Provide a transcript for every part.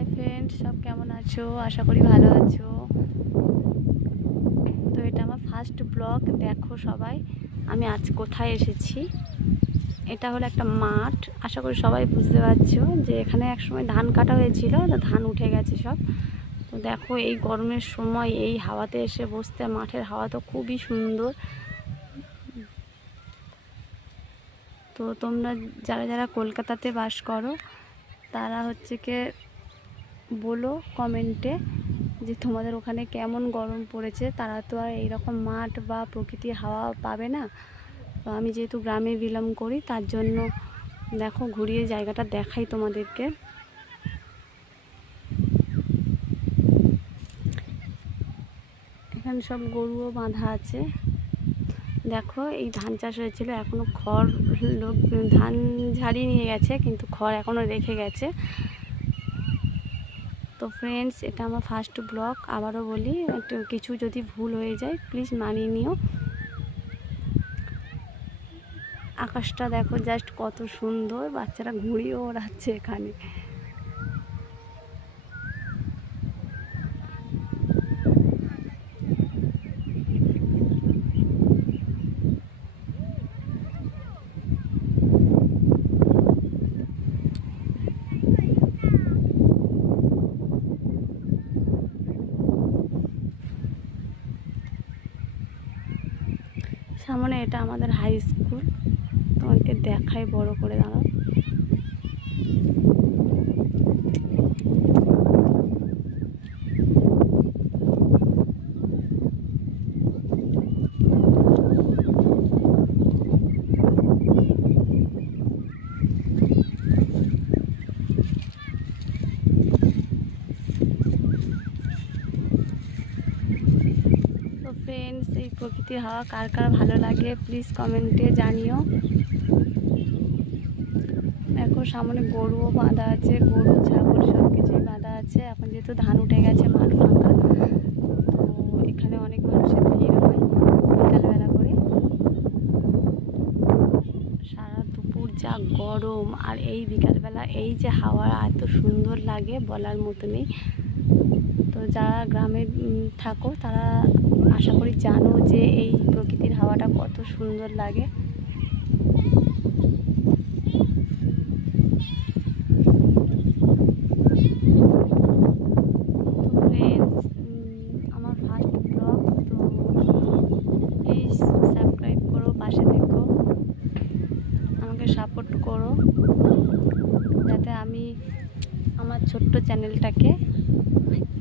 Hi friends, সব কেমন আছো? আশা করি ভালো আছো। তো এটা আমার ফার্স্ট ব্লগ। দেখো সবাই আমি আজ কোথায় এসেছি। এটা হলো একটা মাঠ। আশা করি সবাই বুঝতে পারছো যে এখানে একসময় ধান কাটা হয়েছিল, তো ধান উঠে গেছে সব। তো দেখো এই গরমের সময় এই হাওয়াতে এসে বসতে, মাঠের হাওয়া তো খুবই সুন্দর। তো তোমরা যারা যারা কলকাতাতে বাস করো তারা হচ্ছে কি বলো কমেন্টে যে তোমাদের ওখানে কেমন গরম পড়েছে। তারা তো আর এইরকম মাঠ বা প্রকৃতির হাওয়া পাবে না। তো আমি যেহেতু গ্রামে বিলং করি তার জন্য দেখো ঘুরিয়ে জায়গাটা দেখাই তোমাদেরকে। এখানে সব গরুও বাঁধা আছে। দেখো এই ধান চাষ হয়েছিল, এখনও খড় লোক ধান ঝাড়িয়ে নিয়ে গেছে, কিন্তু খড় এখনও রেখে গেছে। তো ফ্রেন্ডস, এটা আমার ফার্স্ট ব্লগ। আবারও বলি, কিছু যদি ভুল হয়ে যায় প্লিজ মানিয়ে নিও। আকাশটা দেখো জাস্ট কত সুন্দর, বাচ্চারা ঘুড়িও ওড়াচ্ছে এখানে। সামনে এটা আমাদের হাই স্কুল, তোমাকে দেখাই বড় করে। দাঁড়াও, ফ্রেন্ডস এই প্রকৃতির হাওয়া কার কার ভালো লাগে প্লিজ কমেন্টে জানিও। দেখো সামনে গরুও বাঁধা আছে, গরু ছাগল সব কিছুই বাঁধা আছে। এখন যেহেতু ধান উঠে গেছে, মাঠ ফাঁকা, তো এখানে অনেক মানুষের ভিড় হয় বিকালবেলা করে। সারা দুপুর যা গরম, আর এই বিকালবেলা এই যে হাওয়া এত সুন্দর লাগে বলার মতো নেই। তো যারা গ্রামে থাকো তারা আশা করি জানো যে এই প্রকৃতির হাওয়াটা কত সুন্দর লাগে। আমার ফার্স্ট ব্লগ, তো প্লিজ সাবস্ক্রাইব করো, পাশে থেকো, আমাকে সাপোর্ট করো যাতে আমি আমার ছোট্ট চ্যানেলটাকে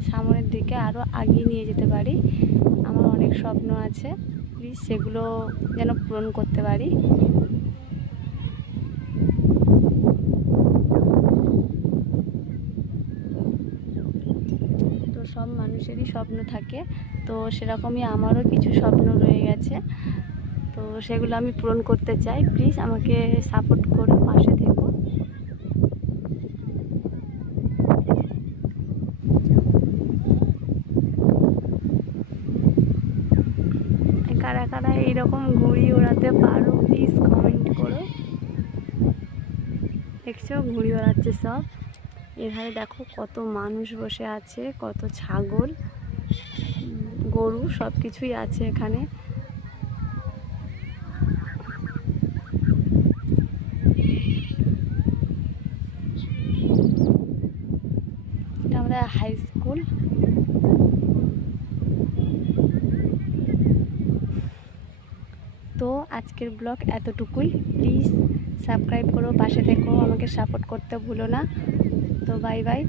সামনের দিকে আরও আগিয়ে নিয়ে যেতে পারি। আমার অনেক স্বপ্ন আছে, প্লিজ সেগুলো যেন পূরণ করতে পারি। তো সব মানুষেরই স্বপ্ন থাকে, তো সেরকমই আমারও কিছু স্বপ্ন রয়ে গেছে, তো সেগুলো আমি পূরণ করতে চাই। প্লিজ আমাকে সাপোর্ট করো, পাশে থেকো। কারা কারা এইরকম ঘুড়ি ওড়াতে পারো প্লিজ কমেন্ট করো। দেখছো ঘুড়ি ওড়াচ্ছে সব। এখানে দেখো কত মানুষ বসে আছে, কত ছাগল গরু সব কিছুই আছে এখানে। এটা আমাদের হাই স্কুল। তো আজকের ব্লগ এতটুকুই। প্লিজ সাবস্ক্রাইব করো, পাশে থেকো, আমাকে সাপোর্ট করতে ভুলো না। তো বাই বাই।